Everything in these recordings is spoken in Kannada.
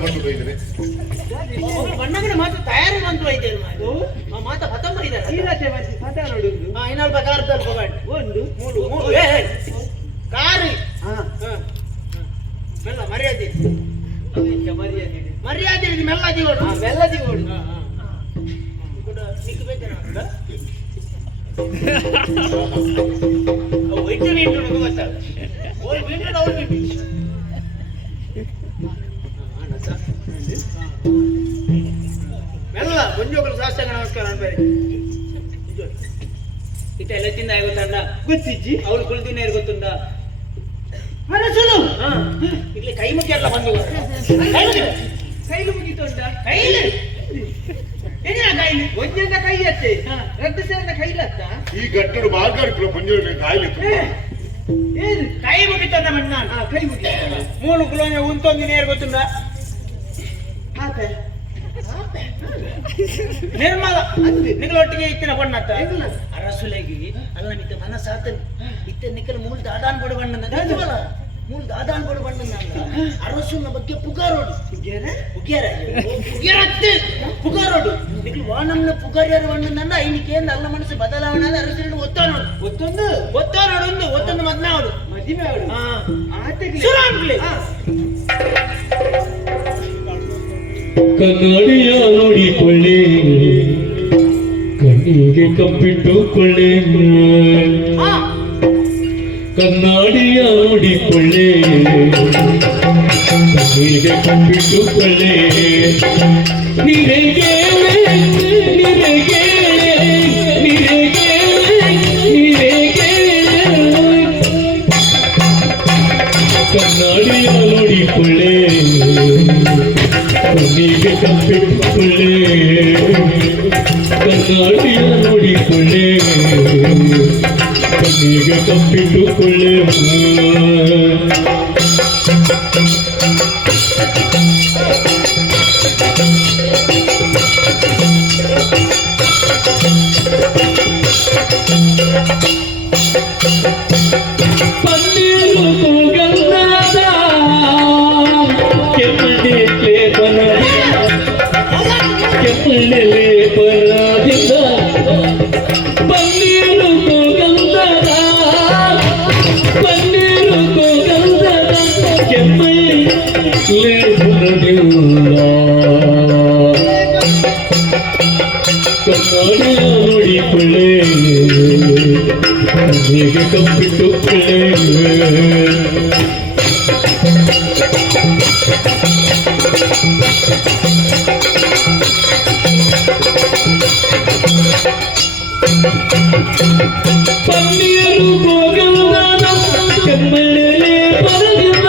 ಬಂದು ಬೈದರೆ ಬಣ್ಣಗಳ ಮಾತ್ರ ತಯಾರು ಬಂತು ವೈದ್ಯರು ಮಾತ ಪತಂಬ ಇದ್ದಾರೆ ಈರತೆ ಬರ್ತಿ ಮಾತಾಡೋದು ಇನ್ನೊಬ್ಬ ಕಾರ್ ತಲ್ಪಗಾಡಿ ಒಂದು ಮೂರು ಮೂರು ಏ ಏ. ಕಾರು ಹಾ ಹ. ಹ. ಮೆಲ್ಲ ಮರ್ಯಾದೆ ಅದಕ್ಕೆ ಮರ್ಯಾದೆ ಇದೆ. ಮರ್ಯಾದೆ ಇದು ಮೆಲ್ಲದಿ ಓಡು ಹಾ, ಮೆಲ್ಲದಿ ಓಡು. ಹ, ಹ. ಕೂಡ ನಿಕ್ಕು ಬೇಕೇನೋ ಮೆಲ್ಲ ಬಂಜೋಗಲು ಸಾಷ್ಟಾಂಗ ನಮಸ್ಕಾರ ಅನ್ಬೇಡಿ ಇಟ್ಟ ಎಲ್ಲ ತಿಂದ ಗೊತ್ತಂಡ ಗೊತ್ತಿಜ್ಜಿ. ಅವ್ರು ಕುಳಿತಿನ ಗೊತ್ತುಂಡ ಮನಸ್ಸು ಹಾ ಇಲ್ಲಿ ಕೈ ಮುಗಿ ಎಲ್ಲ ಬಂದು. ಕೈ ಮುಗಿ ಕೈಲು ಮುಗಿತೊಂಡ ಕೈಲಿ? ಒಂಜಂದ ಕೈ ಅತ್ತೆ. ಹಾ. ರದ್ದು ಸೇರಿದ ಕೈಲತ್ತ ಈ ಗಟ್ಟಡು ಮಾರ್ಗಾಡಿದ್ರು ಪಂಜೋಳಿ ಕಾಯಿಲೆ ಕೈ ಮುಗಿತಂದ ಮಣ್ಣ ಆ ಕೈ ಮುಗಿ ಮೂಲು ಕುಲೋನೆ ಉಂತೊಂದು ನೇರ್ ಗೊತ್ತುಂಡ ನಿರ್ಮಲ. ನಿಗಳೊಟ್ಟಿಗೆ ಇತ್ತಿನ ಬಣ್ಣ. ಅರಸುಲೆಗಿ ಅಲ್ಲ ನಿಕ್ಕ ಮನಸ್ಸಾತನ್? ಇತ್ತ ನಿಕ್ಕಲ ಮೂಲ ದಾದಾನ್ ಬಡ ಬಣ್ಣ ನಿರ್ಮಲ ಮೂಲ ದಾದಾನ್ ಬಡ ಬಣ್ಣ ಅರಸುನ ಬಗ್ಗೆ ಪುಗಾರೋಡು ಹೀಗೇನೆ ಪುಗ್ಯಾರ? ಪುಗ್ಯಾರತ್ತೆ ಪುಗಾರೋಡು ನಿಕ್ಕಲು ವಾನಮ್ನ ಪುಗಾರ್ಯಾರ ಬಣ್ಣ ಐನಿಕೆ ಅಲ್ಲ ಮನಸ್ಸು ಬದಲಾವಣೆ ಅರಸಿನ ಒತ್ತಾನೋಡು ಒತ್ತೊಂದು? ಒತ್ತಾನೋಡು ಒಂದು. ಒತ್ತೊಂದು ಮದ್ನಾವಡು ಮದಿಮೆ ಅವಳು ಆತೆಗೆ ಶುರು ಹಾ. ಕನ್ನಡಿಯ ನೋಡಿಕೊಳ್ಳೆ ಕಣ್ಣಿಗೆ ಕಪ್ಪಿಟ್ಟುಕೊಳ್ಳೆ ಕನ್ನಡಿಯ ನೋಡಿಕೊಳ್ಳೆ ಕಣ್ಣಿಗೆ ಕಪ್ಪಿಟ್ಟುಕೊಳ್ಳೆ ನಿನಗೆ ನಿನಗೆ ಕನ್ನಡಿಯ ನೋಡಿಕೊಳ್ಳೆ புனிக கப்பிற்குள்ளே கண்ணாடிய நொடிக்குள்ளே புனிக கப்பிட்டுக்குள்ளே ಕನ್ನಡಿಯ ನೋಡಿಕೊಳ್ಳೆ ಕಣ್ಣಿಗೆ ಕಪ್ಪಿಟ್ಟುಕೊಳ್ಳೆ ಪನ್ನೀರು ಗೋಗಂಧನ ಕೆಮ್ಮಣ್ಣೆ ಪರದಿಂದ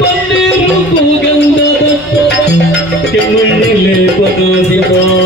ಪನ್ನೀರು ಗೋಗಂಧದ ಕೆಮ್ಮಣ್ಣೆ ಪರದಿಂದ ನಿನಗೆ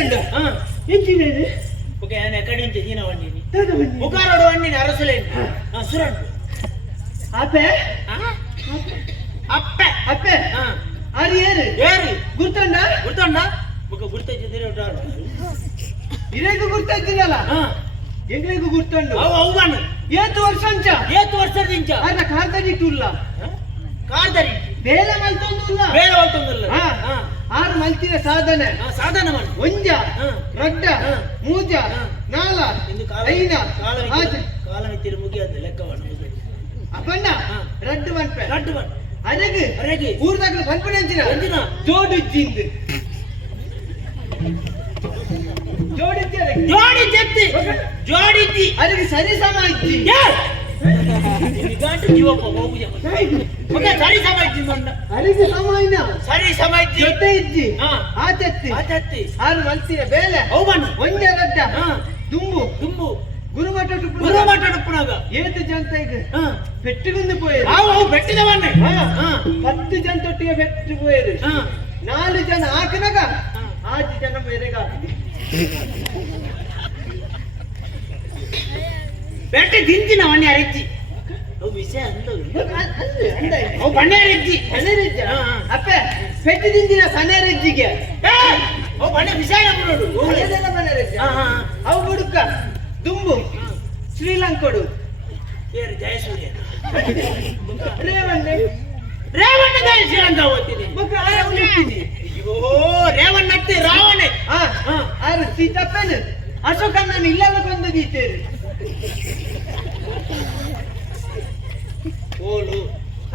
ಅಂತ ಎಂಚಿನೇನು ಓಕೆ ನಾನು ಎಕಡೆ ಇಂಚೆ ದೀನ ಬಂದೀನಿ ದಾದ ಬನ್ನಿ ಮುಖಾರೋಡು ಬಂದೀನಿ ಅರಸುಲೆ ಹಾ ಸುರಂಡು ಆಪೆ ಅಪ್ಪೆ ಅಪ್ಪೆ ಹಾ ಆರು ಏರು ಏರಿ ಗುರ್ತಂಡ ಗುರ್ತೊಂಡ ಮುಖ ಗುರ್ತೈತಿದ್ದೀರಿ ಇರೇಗೂ ಗುರ್ತಿದ್ದೀನಲ್ಲ ಹಾ ಎಂಗ್ರಿಗೂ ಗುರ್ತಂಡು ಅವು ಅವ್ವನು ಏತು ವರ್ಷ ಅಂಚ ಏತು ವರ್ಷದ ಇಂಚ ಆದ ಕಾರ್ದಡಿ ಟುಲ್ಲ ಕಾರ್ದರಿ ಬೇಲೆ ಮಲ್ತೊಂದುಲ್ಲ ಬೇರೆ ಹೋಗ್ತಂದಿಲ್ಲ ಹಾ. ಹಾ ಆರು ಮಲ್ತಿನ ಸಾಧನೆ ಆ, ಸಾಧನ ಮಾಡು ಒಂಜ ಹ. ರಡ್ಡ ಹ. ಮೂಜ ಹ. ನಾಲ ಇಂದು ಕಾಲ ಐನ ಕಾಲ ಆಚ ಕಾಲ ಮಿತ್ತಿರ ಮುಗಿಯದ ಲೆಕ್ಕವನ್ನು ಅಪ್ಪಣ್ಣ ಹ. ರಡ್ಡು ಮನ್ಪೆ ರಡ್ಡು ಮಾಡು ಅರಗು ಅರಗಿ ಊರ್ದಾಗ್ಲು ಪನ್ಪನೆ ಅಂಚಿನ ಎಂಚಿನ? ಜೋಡಿಜ್ಜಿಂದು ಜೋಡಿಜ್ಜಿ ಅರಗಿ ಜೋಡಿ ಜತ್ತಿ ಜೋಡಿತಿ ಅರಗಿ ಸರಿ ಸಮ ಇಜ್ಜಿ ಸರಿ ಸಮ ಇಜ್ಜಿ ಮೊಂಡ ಅರಗಿ ಸಮಾಯಿನ ಸರಿ ಸಮ ಜೊತೆ ಇಜ್ಜಿ ಹಾ. ಆಚತ್ತಿ. ಆತತ್ತಿ ಆರು ಮಲ್ತಿನ ಬೇಲೆ. ಅವು ಬಣ್ಣ ಒಂಜ ರಡ್ಡ ಹಾ. ದುಂಬು. ತುಂಬು ಗುರುಮಠ ಗುರು ಮಾತಾಡುಪ್ಪನಾಗ ಏತು ಜಂತ ಈಗ ಹಾ. ಪೆಟ್ಟುಗುಂದು ಪೋಯರು ಅವು ಅವು ಬೆಟ್ಟಿದವನ್ನೇ ಹಾ. ಹತ್ತು ಜನತೊಟ್ಟಿಗೆ ಪೆಟ್ಟು ಪೋಯರು ಹಾ. ನಾಲ್ಕು ಜನ ಹಾಕಿನಾಗ. ಹಾ. ಆರು ಜನ ಬೇರೆಗ ಬೆಟ್ಟ ದಿಂತಿನ ವನ್ಯ ಅರೆಜ್ಜಿ. ವಿಷಯ ಅವು ಬಣ್ಣ ಅರೆಜ್ಜಿ. ಹಾ, ಹಾ. ಅಪ್ಪ ಪೆಟ್ಟು ತಿಂದಿನ ಸಣ್ಣ ಅರೆಜ್ಜಿಗೆ. ಅವು ಬಣ್ಣ ವಿಷಯ ನೋಡು. ಅವು ಹುಡುಕ ದುಂಬು ಶ್ರೀಲಂಕೋಡು. ಏರು ಜಯಸೂರ್ಯ. ರೇವಣ್ಣ. ರೇವಣ್ಣ ಜಯಶ್ರೀ ಅಂತ ಓದ್ತೀನಿ ಮಕ್ಕ ಉಳಿತೀನಿ ಅಯ್ಯೋ ರೇವಣ್ಣ ರಾವಣೆ. ಹಾ. ಆರು ಸೀತಪ್ಪನ. ಅಶೋಕಣ್ಣನ ಇಲ್ಲೆಲ್ಲ ಕೊಂದದೀತೇರು ಓಲು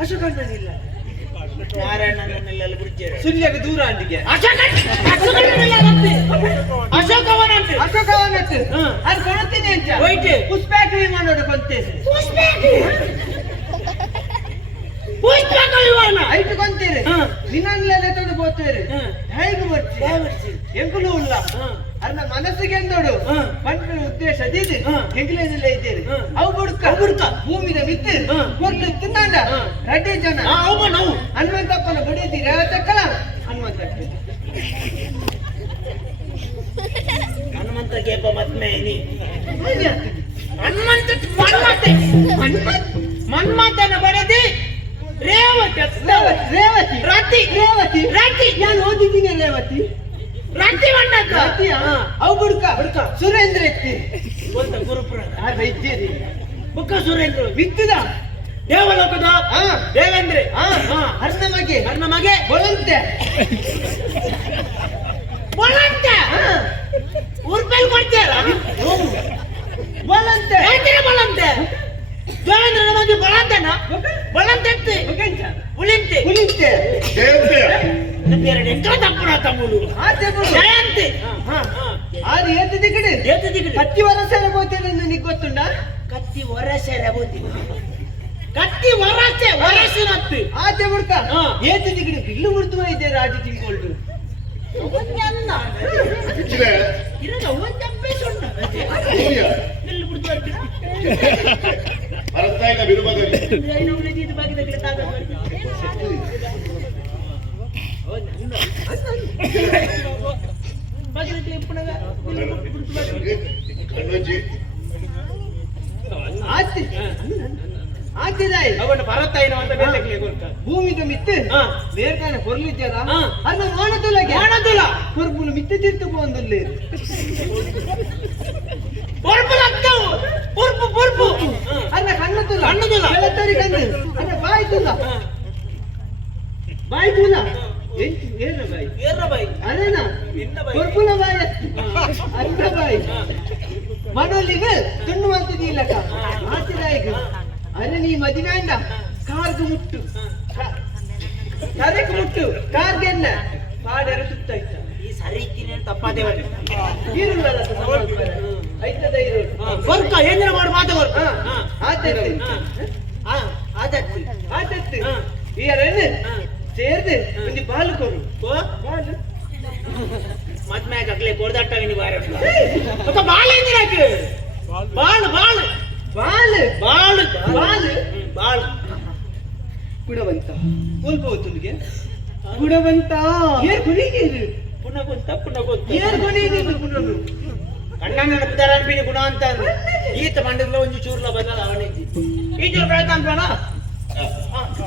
ಅಶೋಕಣ್ಣನ ಇಲ್ಲ ನಾರಾಯಣನನ್ನೆಲ್ಲ ಬಿಡ್ತಾರೆ? ಸುಳ್ಯಗೆ ದೂರ ಅಂದಿಗೆ. ಅಶೋಕವನಂತೆ. ಅಶೋಕವನತ್ತು ಹಾ. ಅದು ಕೊಡ್ತೀನಿ ಅಂತ. ಹೋಯ್ತು. ಪುಷ್ಪಾಕ ವಿಮಾನೋட ಕೊಂತೇರು ಪುಸ್ತಕ ವಿಮಾನ? ಐಟ್ ಕೊಂತೇರು. ಹಾ. ನಿನ್ನನ್ನೆಲ್ಲ ತೊಡು ದೇವರ್ಸಿ. ಎಂಕುಲು ಉಲ್ಲ ಅರ್ನ ಮನಸ್ಸಿಗೆ ಎಂದೋಡು. ಹಾ. ಉದ್ದೇಶ ಅದಿದೆ ಹಾ. ಎಂಕಲೇನೆಲ್ಲ ಇದ್ದೇರು. ಅವು ಬುಡ್ಕ. ಬುಡ್ಕ. ಭೂಮಿದ ಮಿತ್ತು. ಕೊರ್ಲು ತಿನ್ನಂಡ. ರಡ್ಡಿ ಜನ. ಅವು ನಾವು. ಹನುಮಂತಪ್ಪನ ಬಡಿದಿ ತಕ್ಕಲ? ಹನುಮಂತಪ್ಪ ಹನುಮಂತ ಗೇಪ ಮತ್ಮೇನಿ ಹನುಮಂತ ಮನ್ಮತೆ ರೇವತಿ ರತಿ ಮಣ್ಣಕ್ಕ ರತಿಯ ಅವು ಬುಡ್ಕ ಬುಡ್ಕ. ಸುರೇಂದ್ರ ಎತ್ತಿ ಒಂದು ಗುರುಪುರ ಆ ವೈದ್ಯರಿ ಬುಕ್ಕ ಸುರೇಂದ್ರ. ಬಿತ್ತಿದ? ದೇವಲೋಕದ? ಹಾ. ದೇವೇಂದ್ರ. ಹಾ ಹಾ. ಹರ್ನ ಮಗೆ ಹರ್ಣ ಮಗೆ ಬೊಳಂತೆ? ಬೊಳಂತ ಊರ್ಪೇಲ್ ಕೊಡ್ತೀರ? ಬೊಳಂತೆ. ಹೇಳ್ತೀರ ಬೊಳಂತೆ. ದೇವೇಂದ್ರನ ಮಗೆ ಬೊಳಂತನ? ಬೊಳಂತೆತ್ತಿ. ಉಳಿಂತೆ. ಉಳಿಂತೆ. ದೇವತೆ. ಎರಡು ಬಿಡು ಜಯಂತಿ. ಹಾ. ಆರು ಏತು ದಿಗಡು ಏತು ದಿಗಡು ಹತ್ತಿ ವರ್ಷ ಹೋಗ್ತೇನೆ ನಿನಗೆ ಗೊತ್ತುಂಡ ಕತ್ತಿ ವರಸೆ ರಬೋತಿ ಕತ್ತಿ ವರಸೆ ವರಸಿನತ್ತು ಆಚೆ ಬಿಡ್ತ ಹಾ. ಏತು ದಿಗಡು ಬಿಲ್ಲು ಮುಡ್ತು ಐತೆ ರಾಜ ತಿಳ್ಕೊಂಡು ಅರ್ಥ ಇಚ್ಚಿದೆ ಇರದ ಒಂದಪ್ಪೆ ಸೊಣ್ಣ ಸೂರ್ಯ ಎಲ್ಲಿ ಬಿಡ್ತು ಅರತ್ತಾಯಿನ ಬಿರುಬದಲ್ಲಿ ಇದು ಬಾಗಿದ ಗಿಡ ಬಾಗಿದ ಕ್ಲಿಪ್ಪಣಗ ಕಣ್ಣೊಜ್ಜಿ ಆಚೆ ಆಚೆ ರಾಯ್ ಅವನ ಭರತಾಯಿನ ಅಂತ ಬೇಸಕ್ಲಿ ಕೊಡ್ತ ಭೂಮಿದ ಮಿತ್ತು ಹಾ. ಬೇರ್ಕಾನ ಕೊರ್ಲಿದ್ದಾರ ಹಾ. ಅನ್ನ ಮಾನದುಲಗೆ ಕಾಣದಿಲ್ಲ ಕೊರ್ಬುಲು ಮಿತ್ತು ತಿರ್ತು ಬಂದಲ್ಲಿ ಪೊರ್ಪು ಲತ್ತವು ಪೊರ್ಪು ಪೊರ್ಪು ಅನ್ನ ಕಣ್ಣು ತುಲ ಕಣ್ಣು ತುಲ. ಬೆಳತರಿ ಕಣ್ಣು ಅನ್ನ ಬಾಯಿ ತುಲ ಬಾಯಿ ತುಲ ಎಂಟು ಏನು ಬಾಯಿ ಏರ ಬಾಯಿ ಅದೇನಾ ನಿನ್ನ ಬಾಯಿ ಕೊರ್ಪುಲ ಬಾಯಿ ಅನ್ನ ಬಾಯಿ ಮನೋಲಿಗೆ ತುಂಡು ಮಾಡ್ತಿದ್ದೀಲಕ ಆಚಿದಾಯಿಗ ಅರೆ ನೀ ಮದಿನಾಂಡ. ಕಾರ್ಗೆ ಮುಟ್ಟು. ಕರೆಗೆ ಮುಟ್ಟು. ಕಾರ್ಗೆ ಎನ್ನ ಪಾಡೆರ ಸುತ್ತಾಯ್ತ. ಈ ಸರಿ ಇತ್ತೀನಿ ತಪ್ಪಾದೆ ಈರುಳ್ಳಲ್ಲ ಐತದ ಈರುಳ್ಳು. ವರ್ಕ ಏನಿನ ಮಾಡಿ ಮಾತ ವರ್ಕ. ಹಾ ಆತೈತಿ ಹಾ. ಆದತ್ತಿ ಆತೈತಿ ಹಾ. ಈ. ಸೇರ್ದೆ ಒಂದು ಬಾಲ್ ಕೊಡು ಬಾಲ್ ಮತ್ ಮ್ಯಾಚ್ ಅಕ್ಲೆ ಕೊಡ್ದಾಟ ನೀನು ಬಾರ ಮತ್ತೆ ಬಾಲ್ ಏನು ನಾಕೆ ball ball ball ball ball ball ಗುಣವಂತ ಸ್ವಲ್ಪ ಹೊತ್ತಿಗೆ ಗುಣವಂತ ಏರ್ ಗುಣಿಗೇರು ಪುನಗುಂತ ಪುನಗುಂತ ಏರ್ ಗುಣಿಗೇರು ಪುನಗು ಕಣ್ಣ ನೆನಪಿದಾರ ಗುಣ ಅಂತ ಈತ ಮಂಡಲೋ ಒಂದು ಚೂರ್ಲ ಬದಲ ಅವನಿದ್ದಿ ಈಚೆ ಬೆಳತಾನ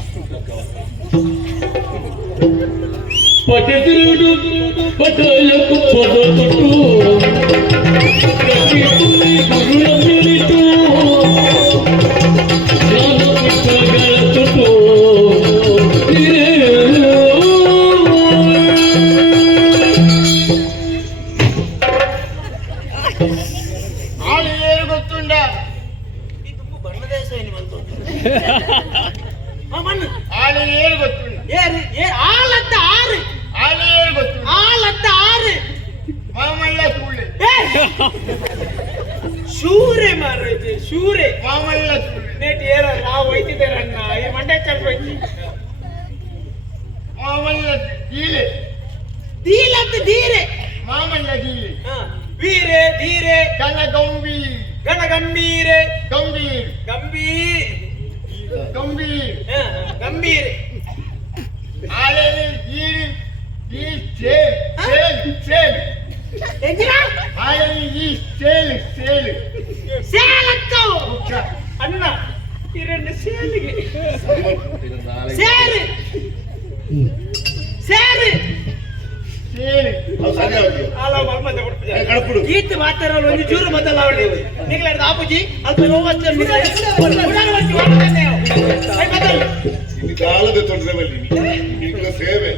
పెడతాను పోనా పటెదురుడు ಗೊತ್ತಿಲ್ಲ ಏರು ಏ ಆಲತ್ತ ಆರು ಆನೆ ಏನು ಗೊತ್ತಿಲ್ಲ ಆಲತ್ತ ಆರು ಮಾಮಲ್ಲ ಸುಳ್ಳೆ ಏ! ಶೂರೆ ಮಾರೈತೆ ಶೂರೆ ಮಾಮಲ್ಲ ಸುಳ್ಳೆ ನೇಟ್ ಏರ ನಾವು ಹೋಯ್ತಿದ್ದೇರಣ್ಣ ಈ ಮಂಡ್ಯ ಹೋಯ್ತಿ ಮಾಮಲ್ಲ ಗೀಲೆ ದೀಲತ್ತ ದೀರೆ ಮಾಮಲ್ಲ ಗೀಲೆ ಹ. ವೀರೆ ಧೀರೆ ಕನ್ನ ಗಂಬಿ ಗಣಗಂಭೀರೆ ಗಂಭೀರ್ ಗಂಭೀರ್ ಗಂಭೀರ್ ಹ, ಗಂಭೀರ Alevi yiyin, yiyin, sel, sel, sel. എന്തിനാ Alevi yiyin, sel, sel. சேலத்தோ Uçak. அண்ணா இரண்டு சேலுக்கு சேரு சேரு ಗೀತ್ ಮಾತಾಡೋರು ಒಂದು ಚೂರು ಬದಲಾವಣೆ ನಿಗ್ಲಾಡ್ದ ಆಪುಜಿ ಅಲ್ಪ ಕಾಲದ ತೊಂದರೆ ಬಲ್ಲಿ ನಿನ್ನ ಸೇವೆ.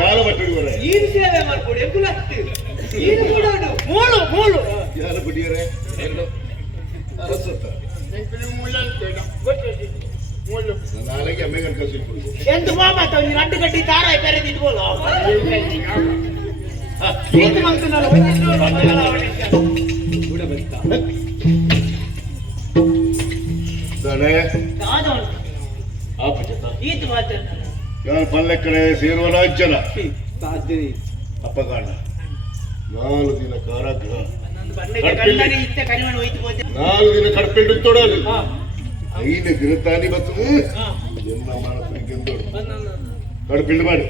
ಕಾಲ ಬಟ್ಟೆ ಈ ಸೇವೆ ಮಾಡ್ಕೊಡು ಎಂಕುಲ ನೀನು ಕೊಡೋಡು. ಮೂಳು ಮೂಳು. ಯಾರು ಬಿಡಿಯರೆ ಎರಡು. ಅರಸತ್ತ ನಾಳೆಗೆ ಅಮ್ಮೆ ಗಂಟೆ ಸಿಗ್ಬೋದು ಎಂದು ಬಾ ಮಾತ ನೀನು ಅಡ್ಡು ಗಡ್ಡಿ ತಾರಾಯಿ ಬೇರೆ ಗೀತ್ ಮಂಕನಲ್ಲ ಒಂದು ಚೂರು ಬದಲಾವಣೆ ದಣೆ ಯಾವ್ದವನು ಆಪಚತ ಗೀತ್ ಮಾತಾಡ ಯಾರು ಪಲ್ಲೆ ಕಡೆ ಸೇರುವ ರಾಜ್ಯನ ಸಾಧ್ಯ ಅಪ್ಪ ಕಾಣ ನಾಲ್ಕು ದಿನ ಕಾರಾಗೃಹ ನಾಲ್ಕು ದಿನ ಕಡ್ಪೆಂಡು ತೊಡಲು ಐದು ಗಿರುತ್ತಾನಿ ಬರ್ತದೆ ಎಲ್ಲ ಮಾಡ್ತಾರೆ ನೋಡಿ ಬಿಲ್ಡ್ ಮಾಡಿ.